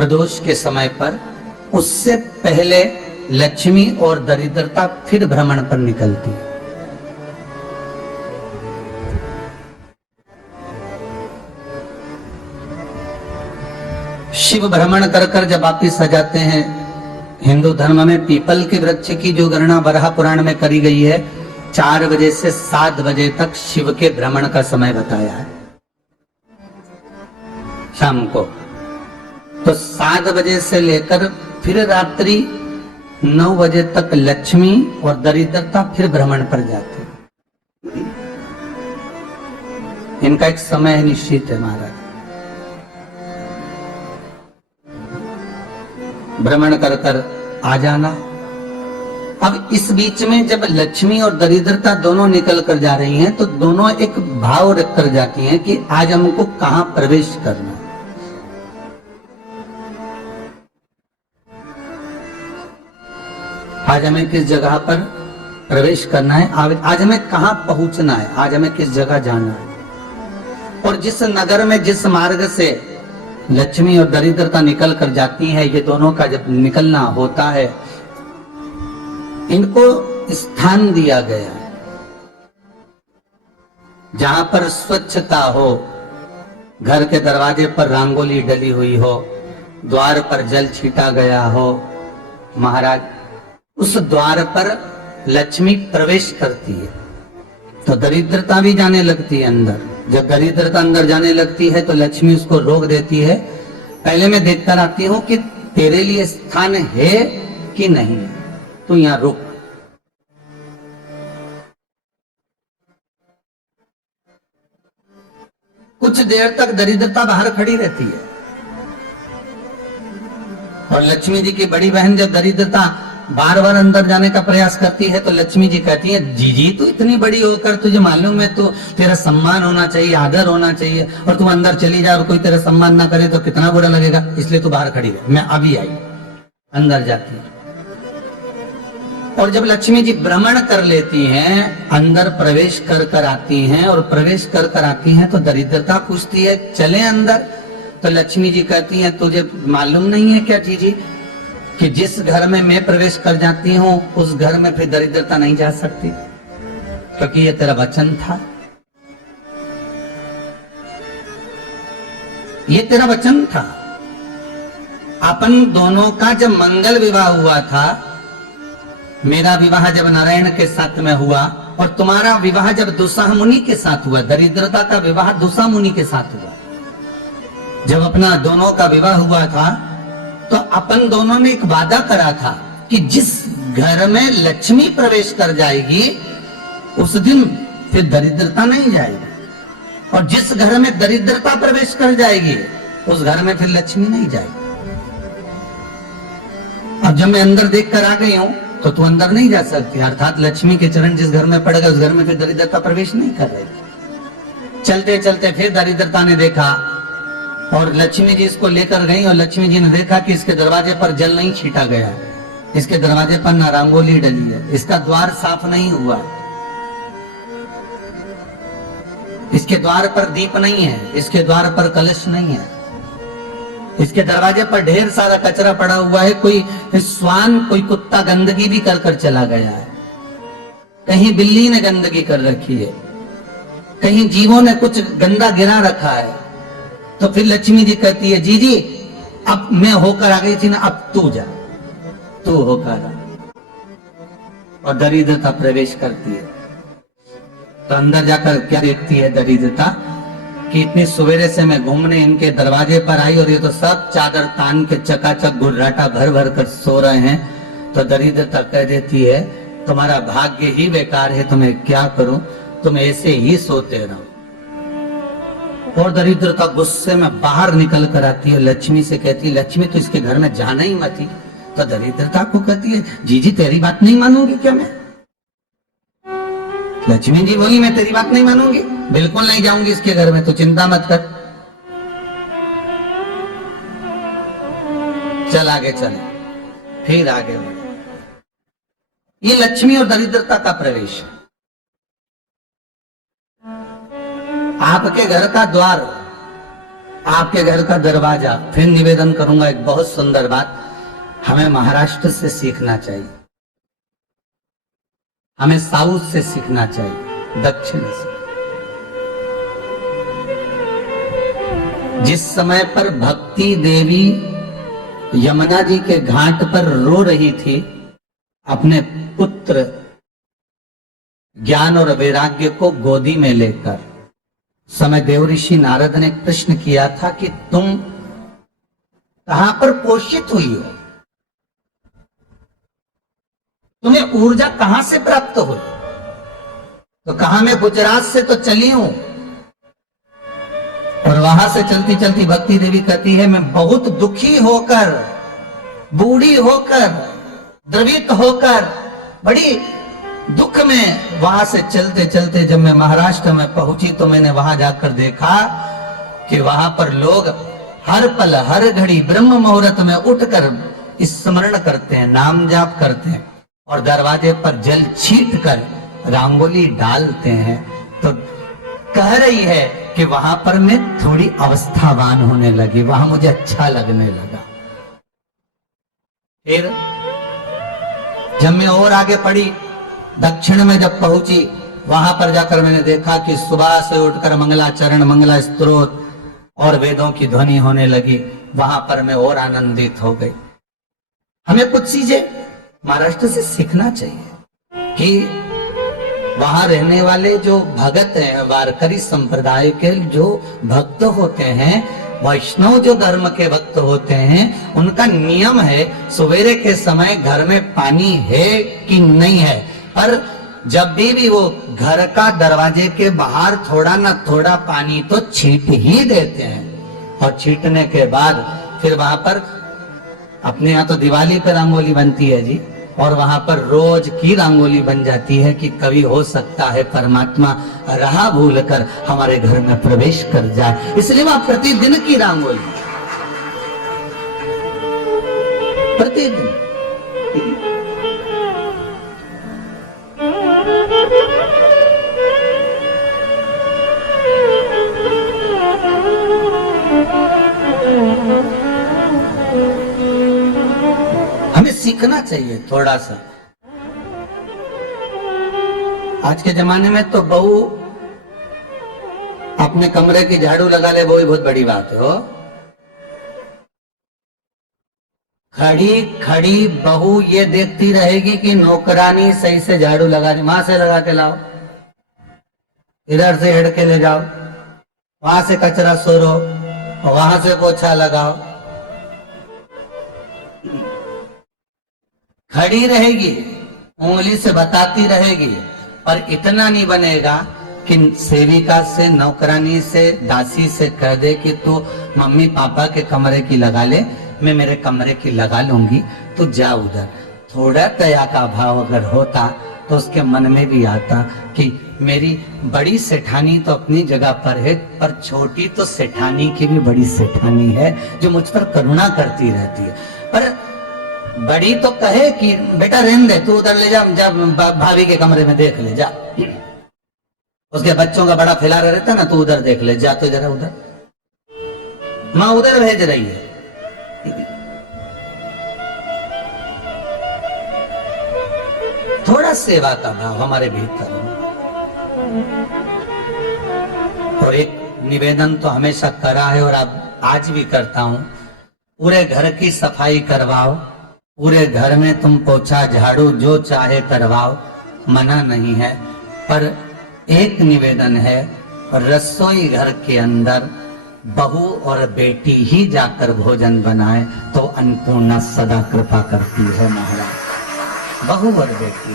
प्रदोष के समय पर, उससे पहले लक्ष्मी और दरिद्रता फिर भ्रमण पर निकलती है। शिव भ्रमण कर कर जब वापिस आ जाते हैं, हिंदू धर्म में पीपल के वृक्ष की जो गणना वराह पुराण में करी गई है, 4 बजे से 7 बजे तक शिव के भ्रमण का समय बताया है शाम को। तो 7 बजे से लेकर फिर रात्रि 9 बजे तक लक्ष्मी और दरिद्रता फिर भ्रमण पर जाती है। इनका एक समय निश्चित है महाराज। भ्रमण कर कर आ जाना। अब इस बीच में जब लक्ष्मी और दरिद्रता दोनों निकल कर जा रही हैं, तो दोनों एक भाव रख कर जाती हैं कि आज हमको कहां प्रवेश करना है। आज हमें किस जगह पर प्रवेश करना है, आज हमें कहां पहुंचना है, आज हमें किस जगह जाना है। और जिस नगर में जिस मार्ग से लक्ष्मी और दरिद्रता निकल कर जाती है, ये दोनों का जब निकलना होता है, इनको स्थान दिया गया है जहां पर स्वच्छता हो, घर के दरवाजे पर रंगोली डली हुई हो, द्वार पर जल छीटा गया हो। महाराज, उस द्वार पर लक्ष्मी प्रवेश करती है तो दरिद्रता भी जाने लगती है अंदर। जब दरिद्रता अंदर जाने लगती है तो लक्ष्मी उसको रोक देती है। पहले मैं देखकर आती हूं कि तेरे लिए स्थान है कि नहीं, तू यहां रुक। कुछ देर तक दरिद्रता बाहर खड़ी रहती है और लक्ष्मी जी की बड़ी बहन जब दरिद्रता बार बार अंदर जाने का प्रयास करती है तो लक्ष्मी जी कहती है, जीजी तू इतनी बड़ी होकर तुझे मालूम है तो तेरा सम्मान होना चाहिए, आदर होना चाहिए, और तू अंदर चली जा और कोई तेरा सम्मान ना करे तो कितना बुरा लगेगा, इसलिए तू बाहर खड़ी रहे। मैं अभी आई। अंदर जाती है और जब लक्ष्मी जी भ्रमण कर लेती हैं, अंदर प्रवेश कर कर आती हैं, और प्रवेश कर कर आती हैं तो दरिद्रता पूछती है चले अंदर। तो लक्ष्मी जी कहती है, तुझे मालूम नहीं है क्या जीजी कि जिस घर में मैं प्रवेश कर जाती हूं उस घर में फिर दरिद्रता नहीं जा सकती, क्योंकि ये तेरा वचन था, ये तेरा वचन था। अपन दोनों का जब मंगल विवाह हुआ था, मेरा विवाह जब नारायण के साथ में हुआ और तुम्हारा विवाह जब दुस्साह मुनि के साथ हुआ, दरिद्रता का विवाह दुस्साह मुनि के साथ हुआ। जब अपना दोनों का विवाह हुआ था तो अपन दोनों ने एक वादा करा था कि जिस घर में लक्ष्मी प्रवेश कर जाएगी उस दिन फिर दरिद्रता नहीं जाएगी, और जिस घर में दरिद्रता प्रवेश कर जाएगी उस घर में फिर लक्ष्मी नहीं जाएगी। अब जब मैं अंदर देख कर आ गई हूं तो तू अंदर नहीं जा सकती, अर्थात लक्ष्मी के चरण जिस घर में पड़ गए उस घर में फिर दरिद्रता प्रवेश नहीं कर रही। चलते चलते फिर दरिद्रता ने देखा और लक्ष्मी जी इसको लेकर गई, और लक्ष्मी जी ने देखा कि इसके दरवाजे पर जल नहीं छीटा गया, इसके दरवाजे पर ना रंगोली डली है, इसका द्वार साफ नहीं हुआ, इसके द्वार पर दीप नहीं है, इसके द्वार पर कलश नहीं है, इसके दरवाजे पर ढेर सारा कचरा पड़ा हुआ है, कोई श्वान कोई कुत्ता गंदगी भी कर कर चला गया है, कहीं बिल्ली ने गंदगी कर रखी है, कहीं जीवों ने कुछ गंदा गिरा रखा है। तो फिर लक्ष्मी जी कहती है, जीजी अब मैं होकर आ गई थी ना, अब तू जा, तू होकर आ। और दरिद्रता प्रवेश करती है तो अंदर जाकर क्या देखती है दरिद्रता कि इतनी सवेरे से मैं घूमने इनके दरवाजे पर आई और ये तो सब चादर तान के चकाचक गुर्राटा भर भर कर सो रहे हैं। तो दरिद्रता कह देती है, तुम्हारा भाग्य ही बेकार है, तुम्हें क्या करूं, तुम ऐसे ही सोते रहो। और दरिद्रता गुस्से में बाहर निकल कर आती है, लक्ष्मी से कहती है, लक्ष्मी तो इसके घर में जाना ही मत। तो दरिद्रता को कहती है, जीजी तेरी बात नहीं मानूंगी क्या मैं? लक्ष्मी जी बोली, मैं तेरी बात नहीं मानूंगी, बिल्कुल नहीं जाऊंगी इसके घर में, तो चिंता मत कर, चल आगे चले। फिर आगे बढ़े। ये लक्ष्मी और दरिद्रता का प्रवेश है। आपके घर का द्वार आपके घर का दरवाजा। फिर निवेदन करूंगा एक बहुत सुंदर बात, हमें महाराष्ट्र से सीखना चाहिए, हमें साउथ से सीखना चाहिए, दक्षिण से। जिस समय पर भक्ति देवी यमुना जी के घाट पर रो रही थी अपने पुत्र ज्ञान और वैराग्य को गोदी में लेकर, समय देवऋषि नारद ने प्रश्न किया था कि तुम कहां पर पोषित हुई हो, तुम्हें ऊर्जा कहां से प्राप्त हुई? तो कहा मैं गुजरात से तो चली हूं। और वहां से चलती चलती भक्ति देवी कहती है मैं बहुत दुखी होकर, बूढ़ी होकर, द्रवित होकर, बड़ी दुख में वहां से चलते चलते जब मैं महाराष्ट्र में पहुंची तो मैंने वहां जाकर देखा कि वहां पर लोग हर पल हर घड़ी ब्रह्म मुहूर्त में उठकर स्मरण करते हैं, नाम जाप करते हैं और दरवाजे पर जल छीट कर रंगोली डालते हैं। तो कह रही है कि वहां पर मैं थोड़ी अवस्थावान होने लगी, वहां मुझे अच्छा लगने लगा। फिर जब मैं और आगे पढ़ी, दक्षिण में जब पहुंची, वहां पर जाकर मैंने देखा कि सुबह से उठकर मंगलाचरण, मंगला स्तोत्र और वेदों की ध्वनि होने लगी। वहां पर मैं और आनंदित हो गई। हमें कुछ चीजें महाराष्ट्र से सीखना चाहिए कि वहां रहने वाले जो भगत हैं, वारकरी संप्रदाय के जो भक्त होते हैं, वैष्णव जो धर्म के भक्त होते हैं, उनका नियम है सवेरे के समय घर में पानी है कि नहीं है, पर जब भी वो घर का दरवाजे के बाहर थोड़ा ना थोड़ा पानी तो छीट ही देते हैं। और छीटने के बाद फिर वहां पर अपने यहाँ तो दिवाली पे रंगोली बनती है जी, और वहां पर रोज की रंगोली बन जाती है कि कभी हो सकता है परमात्मा राह भूल कर हमारे घर में प्रवेश कर जाए, इसलिए वहां प्रतिदिन की रंगोली, प्रतिदिन। हमें सीखना चाहिए थोड़ा सा। आज के जमाने में तो बहू अपने कमरे की झाड़ू लगा ले, वो ही बहुत बड़ी बात है। हो खड़ी खड़ी बहू ये देखती रहेगी कि नौकरानी सही से झाड़ू लगा रही, वहां से लगा के लाओ, इधर से हिड़ के ले जाओ, वहां से कचरा सोरो, वहां से पोछा लगाओ। खड़ी रहेगी, उंगली से बताती रहेगी, पर इतना नहीं बनेगा कि सेविका से, नौकरानी से, दासी से कह दे कि तू मम्मी पापा के कमरे की लगा ले, मैं मेरे कमरे की लगा लूंगी, तू जा उधर। थोड़ा दया का भाव अगर होता तो उसके मन में भी आता कि मेरी बड़ी सेठानी तो अपनी जगह पर है, पर छोटी तो सेठानी की भी बड़ी सेठानी है जो मुझ पर करुणा करती रहती है। पर बड़ी तो कहे कि बेटा रहने दे, तू उधर ले जा, भाभी के कमरे में देख ले जा। उसके बच्चों का बड़ा फैलारा रहता ना, तू उधर देख ले जा, तो जरा उधर माँ उधर भेज रही है। थोड़ा सेवा का भाव हमारे भीतर। और एक निवेदन तो हमेशा करा है और अब आज भी करता हूं, पूरे घर की सफाई करवाओ, पूरे घर में तुम पोछा झाड़ू जो चाहे करवाओ, मना नहीं है। पर एक निवेदन है, रसोई घर के अंदर बहू और बेटी ही जाकर भोजन बनाए तो अन्नपूर्णा सदा कृपा करती है महाराज। बहू और बेटी